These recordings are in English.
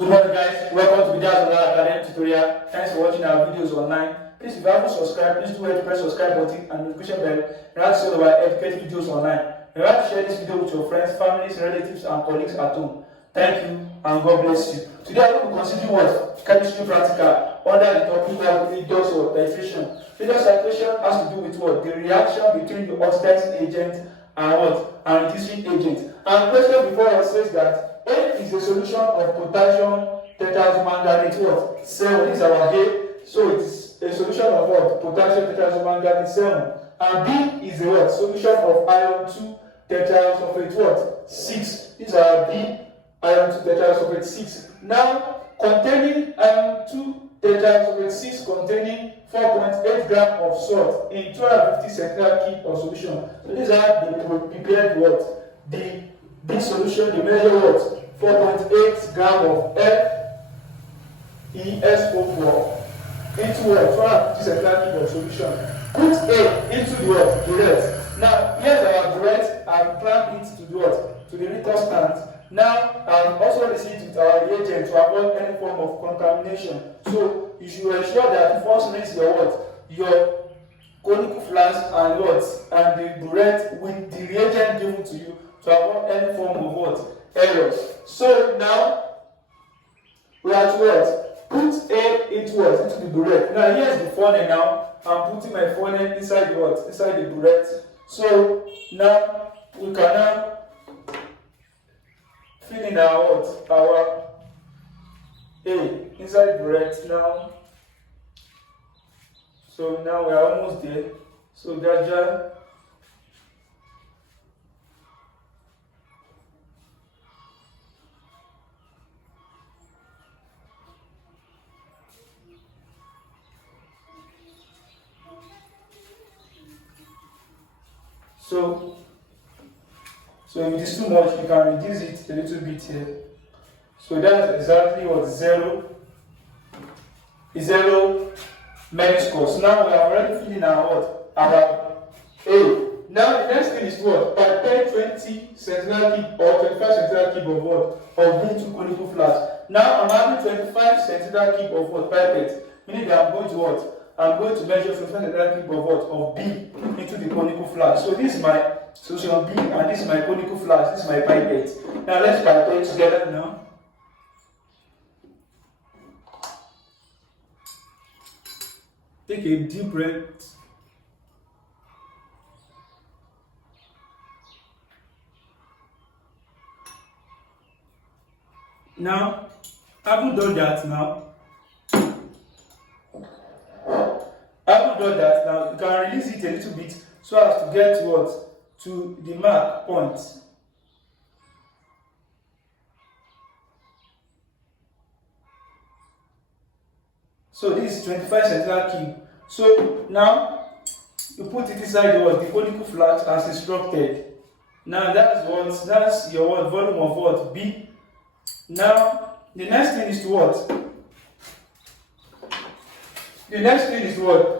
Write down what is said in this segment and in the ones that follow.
Good morning guys, welcome to Videos Academy tutorial. Thanks for watching our videos online. Please, if you haven't subscribed, please do hit the press subscribe button and notification bell. You have to see all of our educative videos online. You have to share this video with your friends, families, relatives and colleagues at home. Thank you and God bless you. Today I will be considering what? Chemistry practical under the topic of redox or titration. Redox titration has to do with what? The reaction between the oxidizing agent and what? And reducing agent. And the question before us says that N is a solution of potassium tetrazomanganate what? 7. This is our A. So it is a solution of what? Potassium tetrazomanganate 7. And B is a what? Solution of iron 2 tetrasulfate what? 6. These are B, iron 2 tetrasulfate 6. Now containing iron 2 tetrasulfate 6 containing 4.8 gram of salt in 250 centiliter cube of solution. So these are the prepared what? The this solution, the measure what? 4.8 gram of FeSO4 into what? 250 centiliter cube of solution. Put A into the what? Burette. Now here's our burette. I've clamped it to the what? To the Redox stand. Now I've also received with our reagent to avoid any form of contamination. So you should ensure that you first rinse your what? Your conical flask and what? And the burette with the reagent given to you to avoid any form of what? Errors. So now we have to what? Put A into what? Into the burette. Now here's the funnel now. I'm putting my funnel inside the what? Inside the burette. So now we can now fill in our what? Our A inside the burette now. So now we are almost there. So gradually So if it is too much, you can reduce it a little bit here. So that's exactly what 0 meniscus. So now we are already filling our what? Our A. Now the next thing is what? Prepare 20 centiliter cube or 25 centiliter cube of what? Of B into conical flask. Now I'm having 25 centiliter cube of what? Pipette. Meaning that I'm going to what? I'm going to measure 25 centiliter cube of what? Of B into the conical flask. So this is my solution B and this is my conical flask. This is my pipette. Now let's pipette together now. Take a deep breath. Now, having done that now, you can release it a little bit so as to get what? To the mark point. So this is 25 centiliter cube. So now you put it inside the what? The conical flask as instructed. Now that's your what? Volume of what? B. Now the next thing is to what? The next thing is what?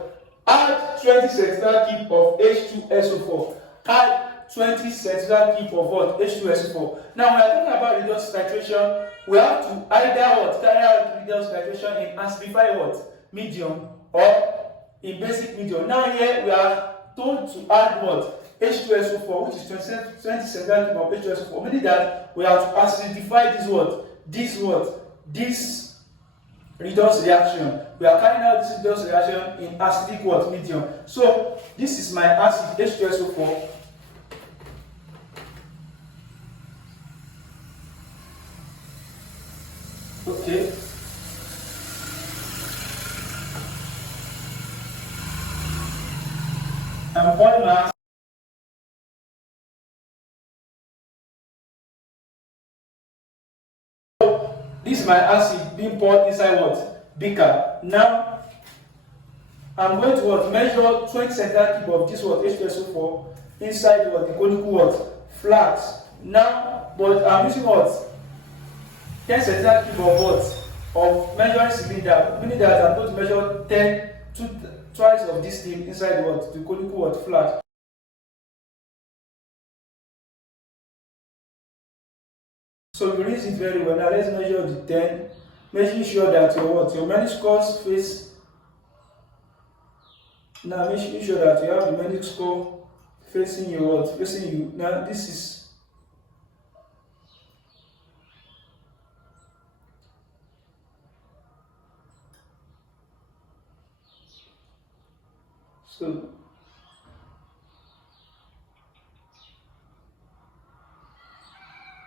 Add 20 centiliter cube of H2SO4. Add 20 centiliter cube of what? H2SO4. Now we are talking about redox titration. We have to either what? Carry out redox titration in acidified what? Medium or in basic medium. Now here we are told to add what? H2SO4, which is 20 centiliter cube of H2SO4. Meaning that we have to acidify this what? This redox reaction. We are carrying out this redox reaction in acidic what? Medium. So this is my acid H2SO4. Okay. I'm pouring my acid. This is my acid being poured inside what? Beaker. Now I'm going to what? Measure 20 centiliter cube of this what? H2SO4 inside what? The conical what? Flask. Now, but I'm using what? 10 centiliter cube of what? Of measuring cylinder. Meaning that I'm going to measure twice of this thing inside what? The conical what? Flask. So you read it very well. Now let's measure the 10, making sure that your meniscus face. Now making sure that you have the meniscus facing your facing you. Now this is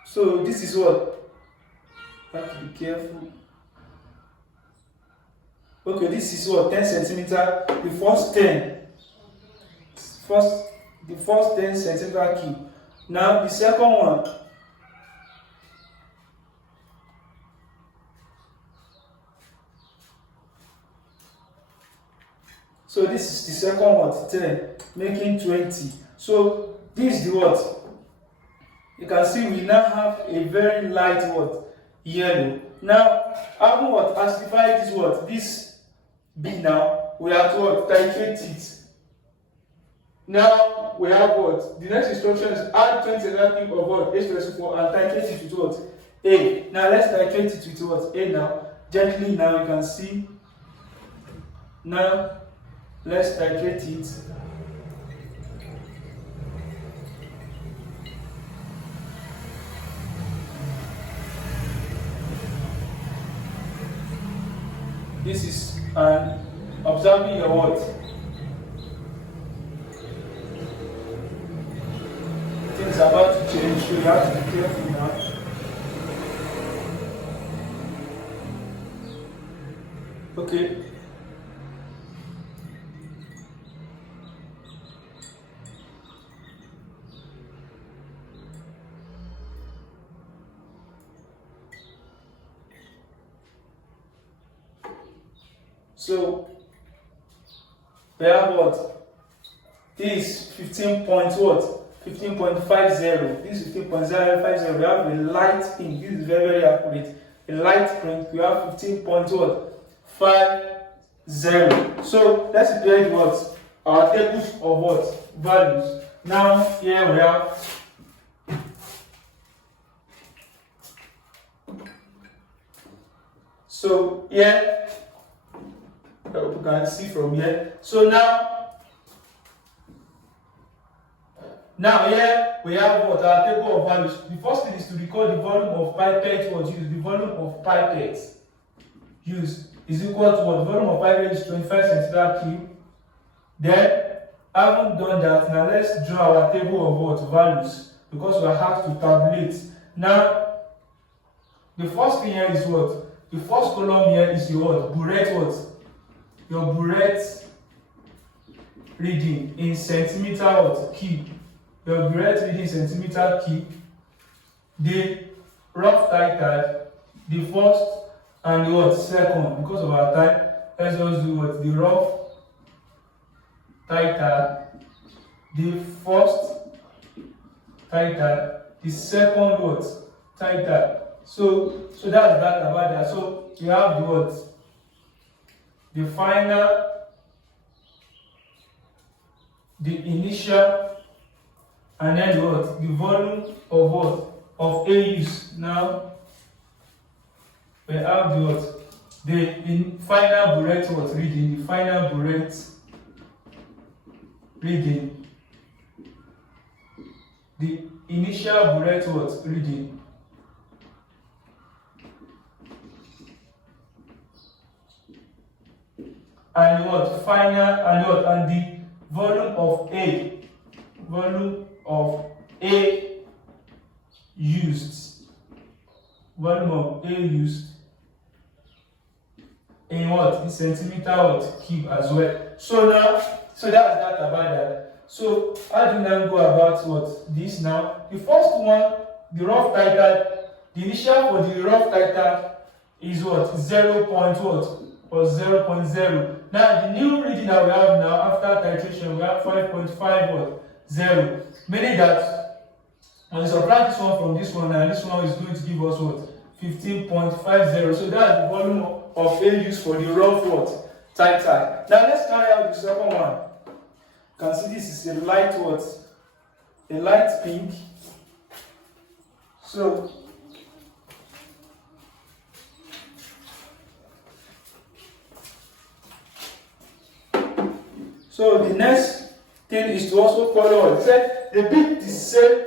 so this is what you have to be careful. Okay, this is what 10 centimeter. The first 10 centimeter cube. Now the second one. So this is the second one, 10, making 20. So this is the what? You can see we now have a very light what? Yellow. Now, having what? Acidified this what? This B now, we have to what? Titrate it. Now, we have what? The next instruction is add 20 cube of what? H2SO4 and titrate it with what? A. Now, let's titrate it with what? A now. Gently now, you can see. Now, let's titrate it. This is observing your what? Things are about to change, so you have to be careful now. Okay. So we have what? This 15 point what? 15.50. This is 15.050. We have a light pink. This is very, very accurate. A light pink. We have 15 point what? 50. So let's create what? Our tables of what? Values. Now here we have so here you can see from here. So now here we have what? Our table of values. The first thing is to record the volume of pipette what used. The volume of pipette used is equal to what? The volume of pipette is 25 centimeter cube. Then, having done that, now let's draw our table of what? Values. Because we have to tabulate. Now, the first thing here is what? The first column here is the what? Burette what? Your burette reading in centimeter what? Cube. Your burette reading in centimeter cube. The rough title, the first and the what? Second. Because of our time, let's just do what? The rough title, the first title, the second what? Title. So that's that about that. So you have the what? The final, the initial, and then what? The volume of what? Of AUs. Now we have the what? The final burette what? Reading. The final burette reading. The initial burette what? Reading. And what? Final and what? And the volume of A. Volume of A used. Volume of A used. In what? In centimeter what? Cube as well. So that's that about that. So how do you now go about what? This now? The first one, the rough title, the initial for the rough title is what? 0. What? Or 0.0. Now the new reading that we have now after titration, we have 5.5 what? 0. Meaning that when you subtract this one from this one, and this one is going to give us what? 15.50. So that's the volume of A used for the rough what? Title. Now let's carry out the second one. You can see this is a light what? A light pink. So So the next thing is to also follow. It said repeat the same,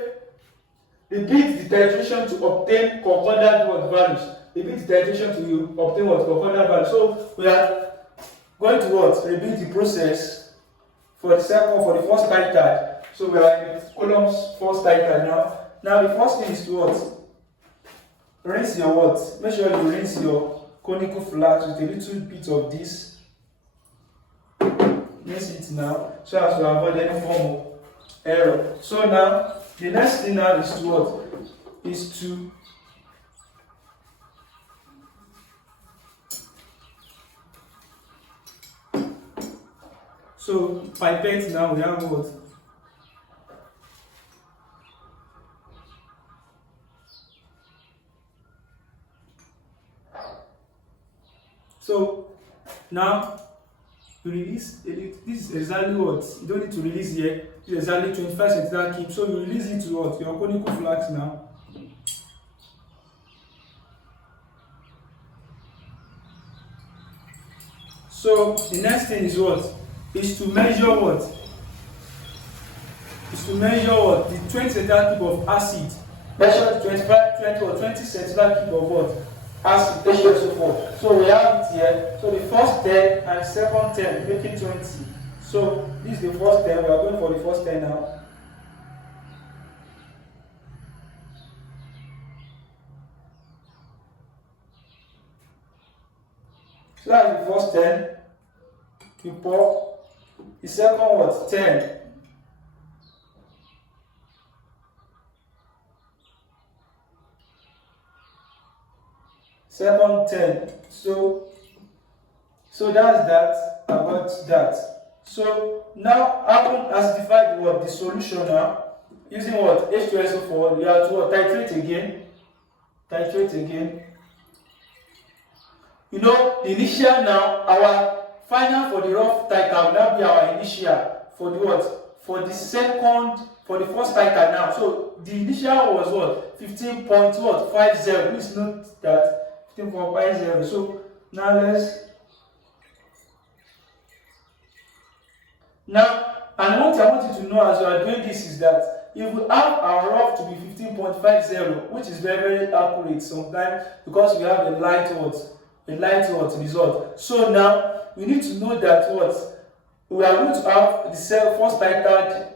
repeat the titration to obtain concordant values. Repeat the titration to obtain concordant values. So we are going to repeat the process for the first titad. So we are in columns first titad now. Now the first thing is to rinse your make sure you rinse your conical flask with a little bit of this. Rinse it now so as to avoid any form of error. So now the next thing now is to is to pipette. Now we have what? So now you release this is exactly what you don't need to release here. This is exactly 25 centimeter keep. So you release it to your conical flask now. So the next thing is is to measure the 20 centimeter cube of acid. Measure the 20 centimeter cube of acid, H2SO4. So we have it here. So the first 10 and the second 10 making 20. So this is the first 10. We are going for the first 10 now. So that's the first 10. You pour. The second 10. Second 10. So that's that about that. So now happen acidify the solution now using H2SO4. You have to titrate again. Titrate again. You know the initial now, our final for the rough title will now be our initial for the for the first title now. So the initial was 15.50. Please note that 15.50. So now and what I want you to know as we are doing this is that if we have our rough to be 15.50, which is very, very accurate sometimes because we have a light result. So now we need to know that we are going to have the first titled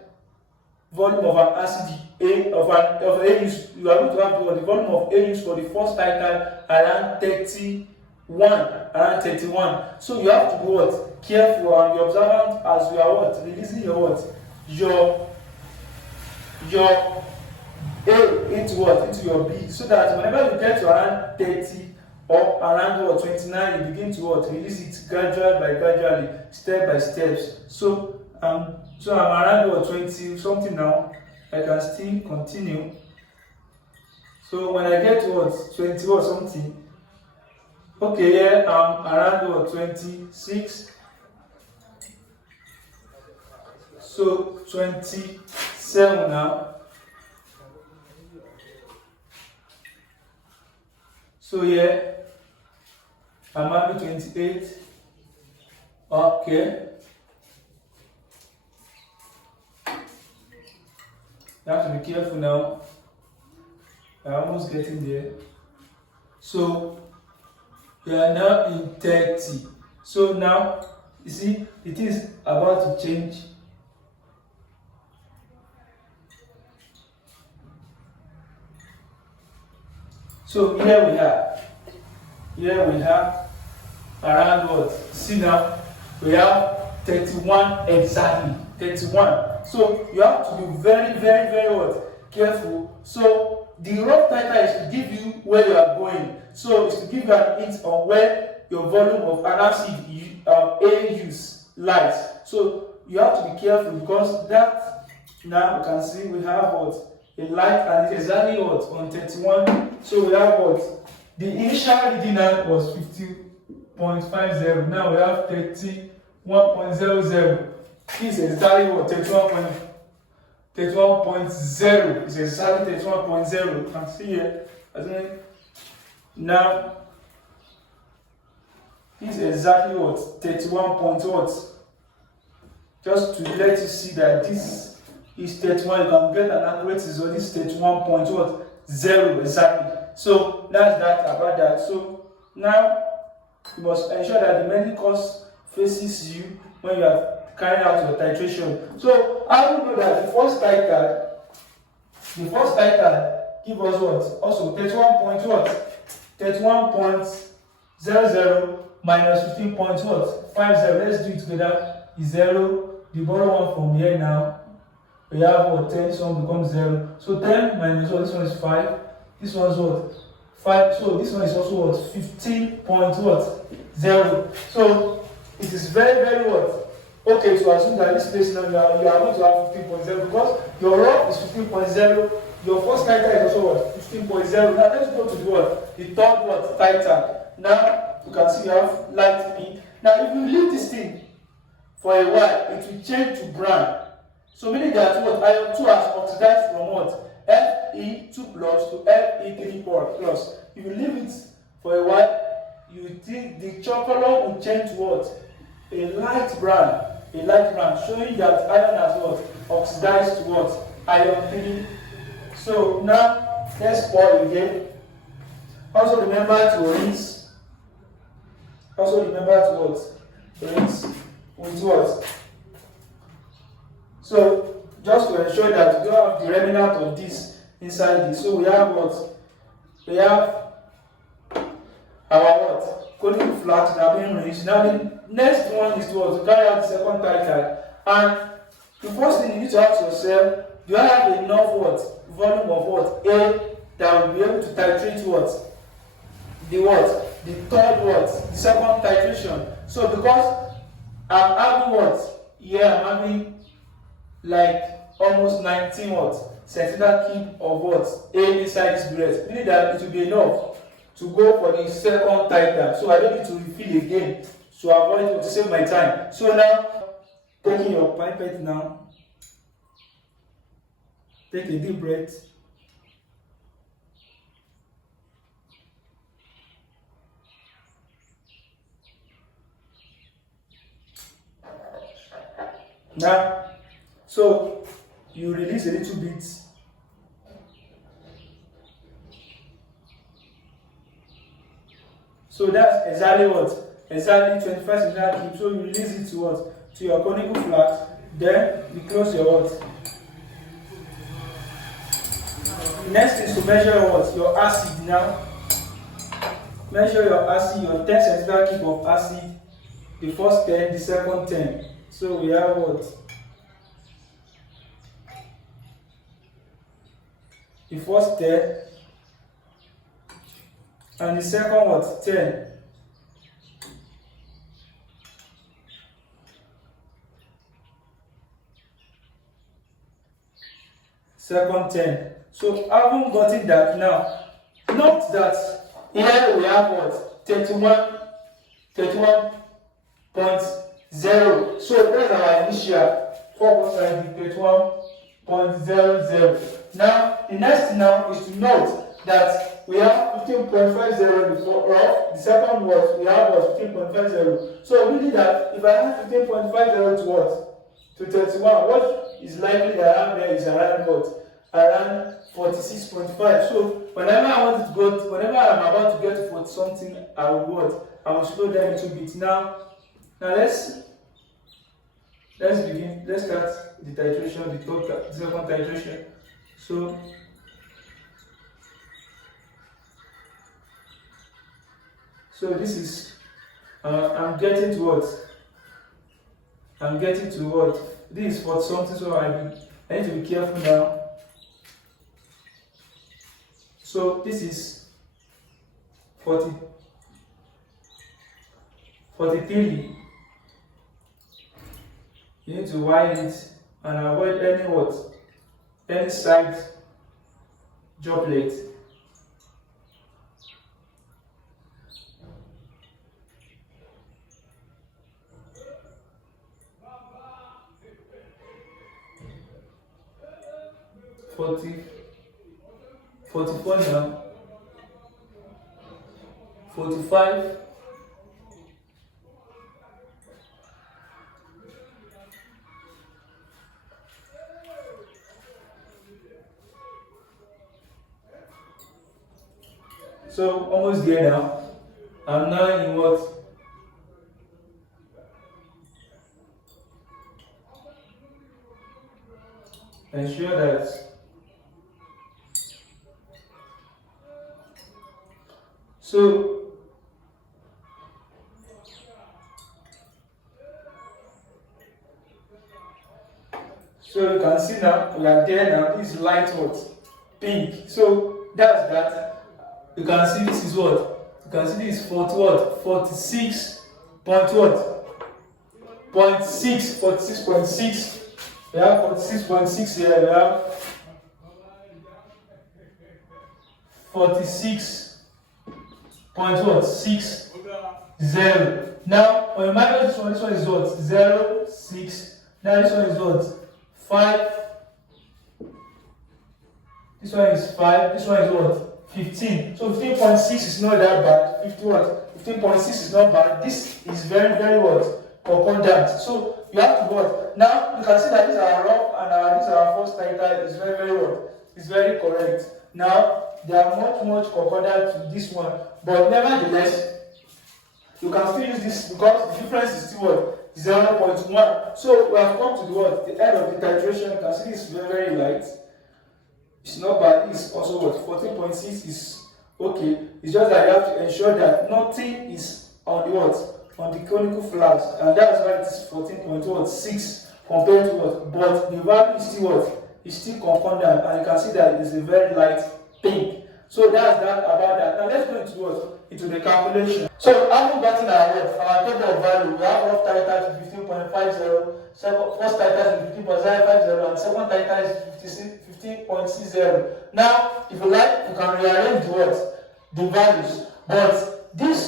volume of an acid of A use. You are going to have the volume of A use for the first title around 31. So you have to be careful and be observant as you are releasing your A into your B, so that whenever you get to around 30 or around 29, you begin to release it gradually, step by steps. So I'm around 20 something now. I can still continue. So when I get to 20 or something, okay, here I'm around 26. So 27 now. So here I'm having 28. Okay. You have to be careful now. I'm almost getting there. So we are now in 30. So now you see it is about to change. So here we have around see now we have 31 exactly. 31. So you have to be very, very, very careful. So the rough title is to give you where you are going. So it's to give you an hint on where your volume of an acid A use lies. So you have to be careful because that now you can see we have a light and it's exactly on 31. So we have the initial reading now was 50.50. Now we have 31.00. This is exactly 31.0. It's exactly 31.0. You can see here. Now this is exactly 31 point just to let you see that this is 31. You can get an accurate result. This is 31.0 exactly. So that's that about that. So now you must ensure that the main course faces you when you are carrying out your titration. So how do you know that the first title give us what? Also 31.00 minus 15.50. Let's do it together. Is 0. The borrow one from here now. We have what? 10. This one becomes 0. So 10 minus 1. This one is 5. This one is what? 5. So this one is also what? 15.0. So it is very, very what? Okay to assume that this place now you are going to have 15.0 because your rough is 15.0. Your first title is also what? 15.0. Now let's go to the what? The third what? Title. Now you can see you have light P. Now if you leave this thing for a while, it will change to brown. So meaning that what iron 2 has oxidized from what? Fe2 plus to Fe3 plus. If you leave it for a while, you think the chocolate will change to what? A light brown, showing that iron has what? Oxidized to what? Iron 3. So now let's pour again. Also remember to rinse. Rinse with what? So just to ensure that you don't have the remnant of this inside this. So we have what? We have our what? Conical flask that being rinsed. Now the next one is what? To carry out the second title. And the first thing you need to ask yourself, do I have enough what? Volume of what? A that will be able to titrate what? The what? The third what? The second titration. So because I'm having what? Here I'm having like almost 19 what? Centimeter cube of what? A inside this breast. Meaning that it will be enough to go for the second title. So I don't need to refill again to avoid to save my time. So now taking your pipette now. Take a deep breath. Now, so you release a little bit. So that's exactly what? Exactly 25 centimeter cube. So you release it to what? To your conical flask. Then you close your what? Next is to measure what? Your acid now. Measure your acid, your 10 centimeter cube of acid. The first 10, the second 10. So we have what? The first 10 and the second what? 10. Second 10. So having gotten that now, note that here we have what? 31.0. So that's our initial 31.00. Now the next thing now is to note that we have 15.50 before the second was we have was 15.50. So meaning that if I have 15.50 to what? To 31, what is likely that I have there is around what? Around 46.5. So whenever I want to go, whenever I'm about to get to 40 something, I will what? I will slow down a little bit. Now let's begin. Let's start the titration, the second titration. So this is I'm getting to what? This is 40 something, so I need to be careful now. So this is 43. You need to widen it and avoid any side droplet. $44 now. 45. So almost there now. I'm now in what? Ensure that so you can see now we are there now. This is light what? Pink. So that's that. You can see this is what? You can see this is 40 what? 46 point what? 46.6. We have 46.6 here. We have 46 point what? 6 0. Now when you minus this one is what? 0 6. Now this one is what? 5. This one is 5. This one is what? 15. So 15.6 is not that bad. 50 what? 15.6 is not bad. This is very, very what? Concordant. So you have to what? Now you can see that this is our rough and this is our first title is very, very what? It's very correct. Now they are much concordant to this one, but nevertheless you can still use this because the difference is still what? 0.1. So we have come to the what? The end of the titration. You can see this is very, very light. It's not bad. It's also what? 14.6 is okay. It's just that you have to ensure that nothing is on the what? On the conical flags, and that's why it is 14.6 compared to what? But the value is still what? It's still concordant, and you can see that it is a very light pink. So that's that about that. Now let's go into what? Into the calculation. So having gotten our table of value, we have rough title to 15.50, first title is 15.050, and second title is 15.60. Now, if you like, you can rearrange the what? The values. But this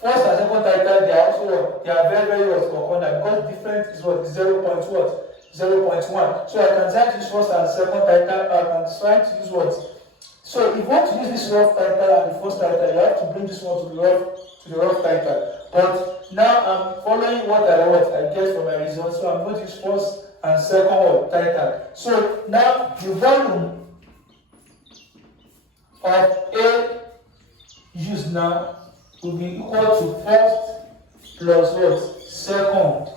first and second title, they are also what? They are very, very what? Concordant, because different is what? 0.1. So I can try to use first and second title, I can try to use what? So if you want to use this rough title and the first title, you have to bring this one to the rough title. But now I'm following what I get from my results. So I'm going to use first and second title. So now the volume of A used now will be equal to first plus what? Second.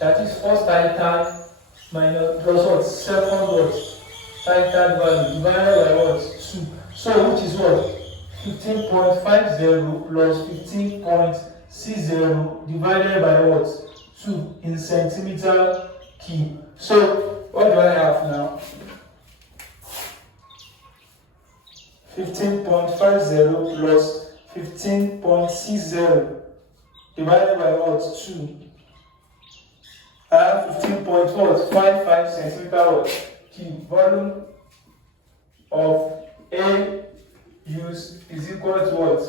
That is first title minus plus what? Second what? Title value divided by what? 2. So which is what? 15.50 plus 15.60 divided by what? 2 in centimeter cube. So what do I have now? 15.50 plus 15.60 divided by what? 2. I have 15.55 centimeter cube. Volume of A used is equal to what?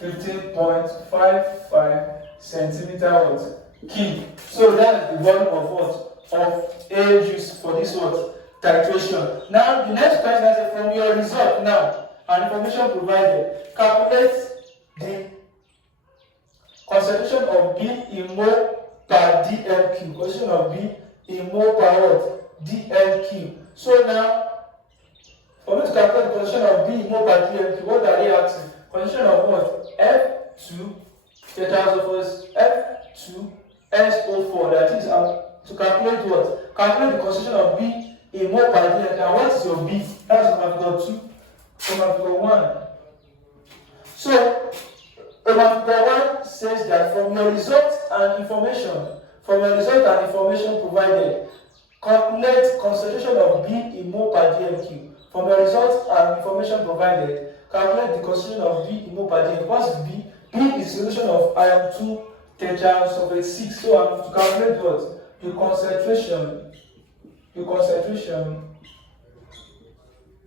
15.55 centimeter cube. So that's the volume of what? Of A used for this what? Titration. Now the next question is from your result now and information provided. Calculate the concentration of B in mole per dl cube. Concentration of B in mole per what? dl cube. So now for me to calculate the concentration of B in mole per dl cube, what are they asking? Concentration of what? F2 tetrazophos F2 SO4. That is to calculate what? Calculate the concentration of B in mole per dl cube. And what is your B? That's omega 2, omega 1. So omega 1 says that from your results and information provided, calculate concentration of B in mole per dl cube. From the results and information provided, calculate the concentration of B in mole per dl. What's B? B is solution of iron 2 tetrasulfate 6. So I'm to calculate what? The concentration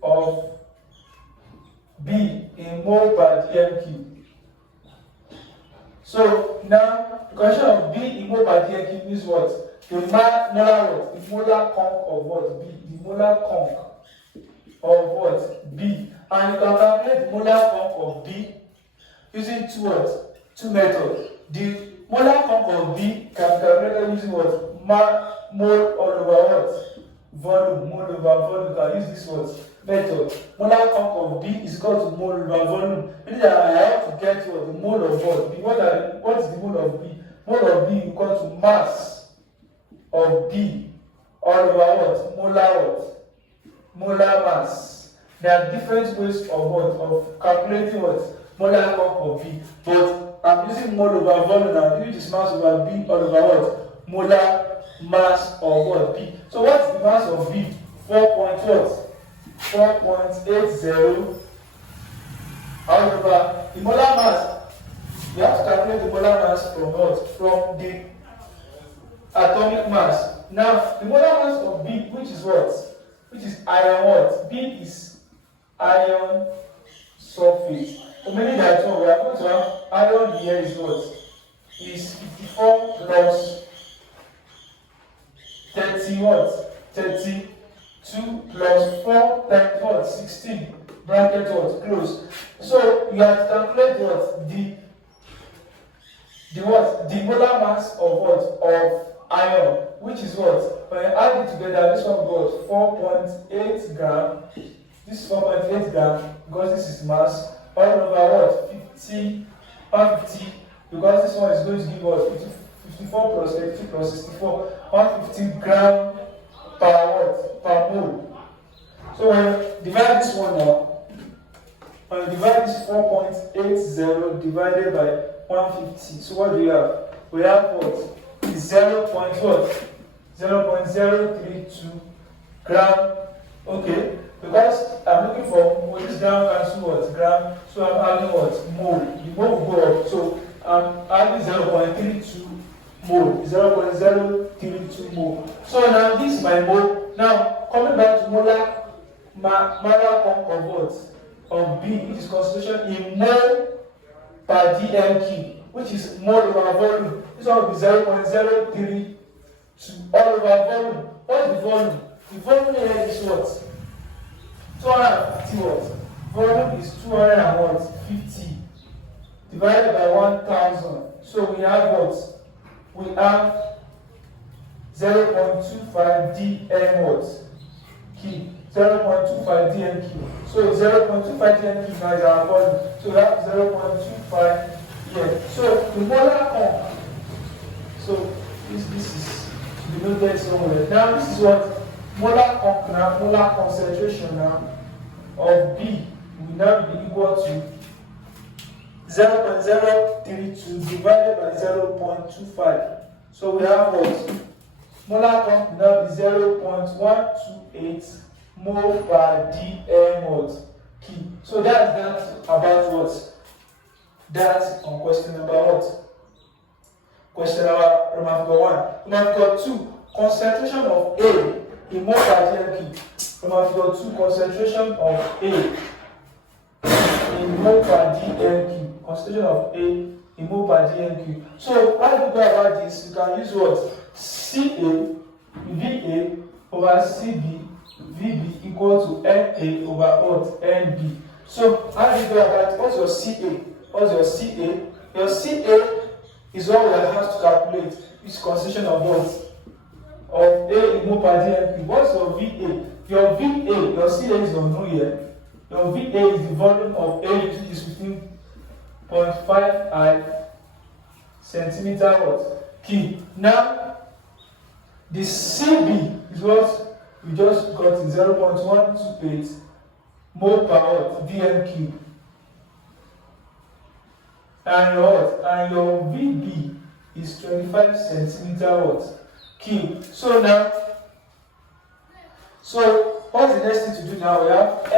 of B in mole per dl cube. So now the concentration of B in mole per dl cube is what? The molar conc of what? B. The molar conc of what? B. And you can calculate the molar conc of B using two methods. The molar conc of B can be calculated using what? Mole all over what? Volume. Mole over volume. You can use this what? method, molar conc of B is equal to mole over volume. Meaning that I have to get what the mole of what? What is the mole of B? Mole of B equal to mass of B all over what? Molar mass. There are different ways of what? Of calculating what? Molar conc of B. But I'm using mole over volume now, which is mass over B all over what? Molar mass of what? B. So what is the mass of B? 4.80 all over the molar mass. You have to calculate the molar mass from what? From the atomic mass. Now the molar mass of B, which is what? Which is iron what? B is iron sulfate. So meaning that we are going to have iron here is what? Is 54 plus 30 what? 32 plus 4 times what? 16. Bracket what? Close. So you have to calculate what? The what? The molar mass of what? Of iron, which is what? When I add it together, this one goes 4.8 gram. This is 4.8 gram because this is mass. All over what? 150, because this one is going to give us 54 plus 32 plus 64, 150 gram per what? Per mole. So when you divide this one now, when you divide this 4.80 divided by 150, so what do you have? We have what? 0.032 gram. Okay, because I'm looking for this gram cancel what? Gram. So I'm adding what? Mole. The mole will go up. So I'm adding 0.32 mole. 0.032 mole. So now this is my mole. Now coming back to molar conc of what? Of B, which is concentration in mole per dm cube, which is mole over volume. This one will be 0.032 all over volume. What is the volume? The volume here is what? 250 what? Volume is 250 divided by 1000. So we have what? We have 0.25 dm what? Key. 0.25 dm cube. So 0.25 dm cube now is our volume. So we have 0.25 here. So the molar conc. So this is denoted somewhere. Now this is what molar conc now, molar concentration now of B will now be equal to 0.032 divided by 0.25. So we have what? Molar conc will now be 0.128 mole per dm what? Key. So that's about what? That's on question number what? Question number 1. Number 2, concentration of A in mole per dm key. Number 2, concentration of A in mole per dm key. Concentration of A in mole per dm key. So how do you go about this? You can use what? Ca Va over Cb Vb equal to Na over what? Nb. So how do you go about it? What's your Ca? What's your Ca? Your Ca is what we have to calculate. Which concentration of what? Of A in mole per dm. What's your Va? Your Va, your Ca is unknown here. Your Va is the volume of A, which is 15.55 centimeter what? Cube. Now the Cb is what we just got in 0.128 mole per what? dm cube. And your what? And your Vb is 25 centimeter what? Cube. So now, what's the next thing to do now? We have Na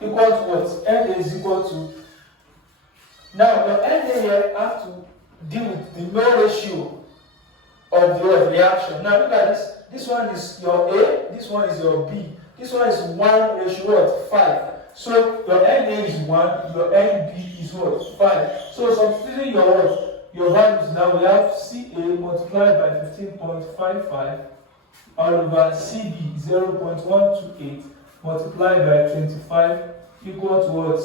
equal to what? Na is equal to. Now your Na here have to deal with the mole ratio of the reaction. Now look at this. This one is your A, this one is your B. This one is 1 ratio what? 5. So your Na is 1, your Nb is what? 5. So substituting your what? Your values now, we have Ca multiplied by 15.55 all over Cb 0.128 multiplied by 25 equal to what?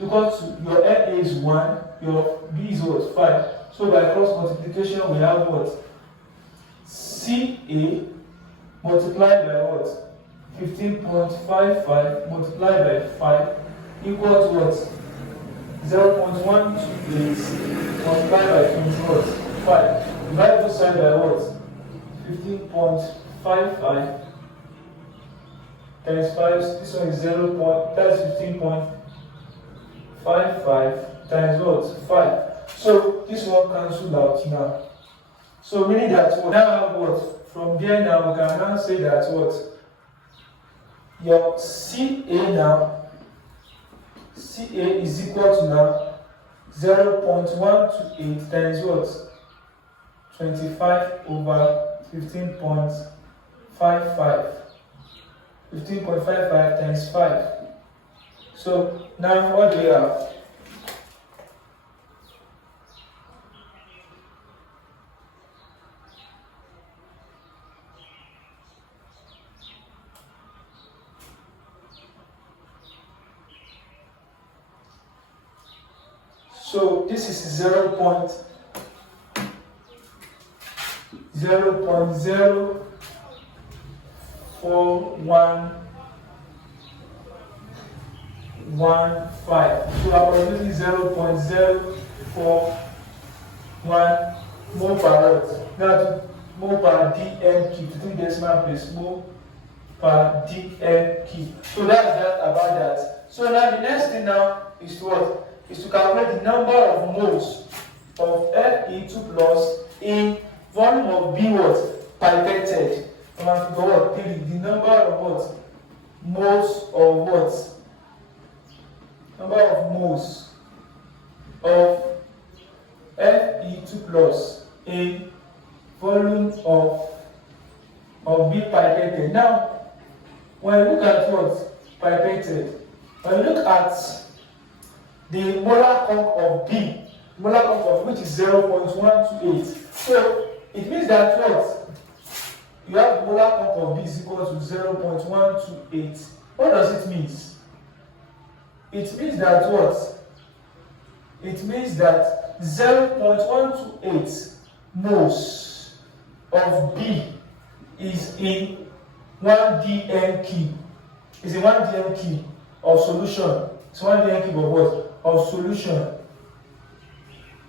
Equal to your Na is 1, your B is what? 5. So by cross multiplication we have what? Ca multiplied by what? 15.55 multiplied by 5 equals what? 0.128 multiplied by 20 what? 5. Divide both sides by what? 15.55 times 5. This one is 0. That's 15.55 times what? 5. So this one cancelled out now. So meaning that we now have what? From there now we can now say that what? Your CA now, CA is equal to now 0.128 times what? 25 over 15.55. 15.55 times 5. So now what do we have? So this is 0.0.041 0.015. So approximately 0.041 mole per rod. Now mole per dm cube. To think decimal place, mole per dm cube. So that's that about that. So now the next thing now is what? Is to calculate the number of moles of Fe2 plus in volume of B what? Pipetted. And I go what? The number of what? Moles of what? Number of moles of Fe2 plus in volume of B pipetted. Now, when you look at what? Pipetted, when you look at the molar conc of B, molar conc of which is 0.128. So it means that what? You have molar conc of B is equal to 0.128. What does it mean? It means that what? It means that 0.128 moles of B is in 1 dm cube. Is in 1 dm cube of solution. It's 1 dm cube of what? Of solution.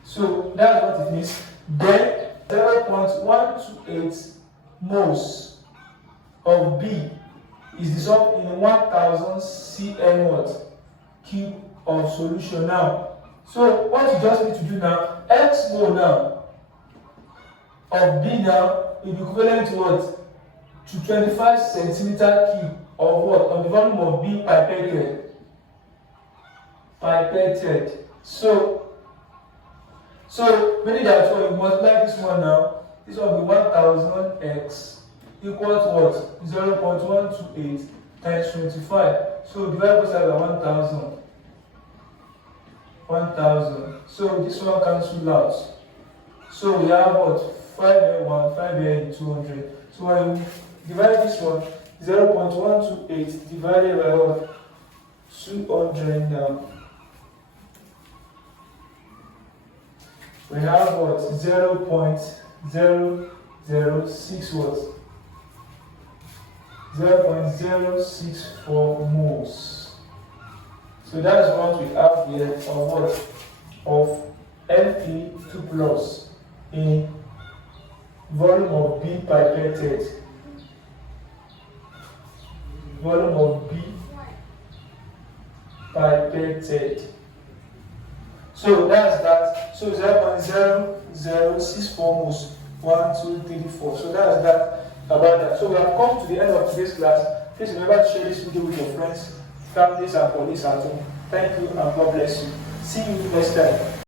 So that's what it means. Then 0.128 moles of B is dissolved in 1000 cm what? Cube of solution. Now, so what you just need to do now, X mole now of B now is equivalent to what? To 25 centimeter cube of what? Of the volume of B pipetted. So meaning that when you multiply this one now, this will be 1000x equal to what? 0.128 times 25. So divide both sides by 1000. So this one cancels out. So we have what? 5 here 1, 5 here 200. So when you divide this one, 0.128 divided by what? 200 now. We have what? 0.006 what? 0.064 moles. So that's what we have here of what? Of Fe2 plus in volume of B pipetted. Volume of B pipetted. So that's that. So 0.0064 moles. 1, 2, 3, 4. So that's that about that. So we have come to the end of today's class. Please remember to share this video with your friends, families, and colleagues at home. Thank you and God bless you. See you next time.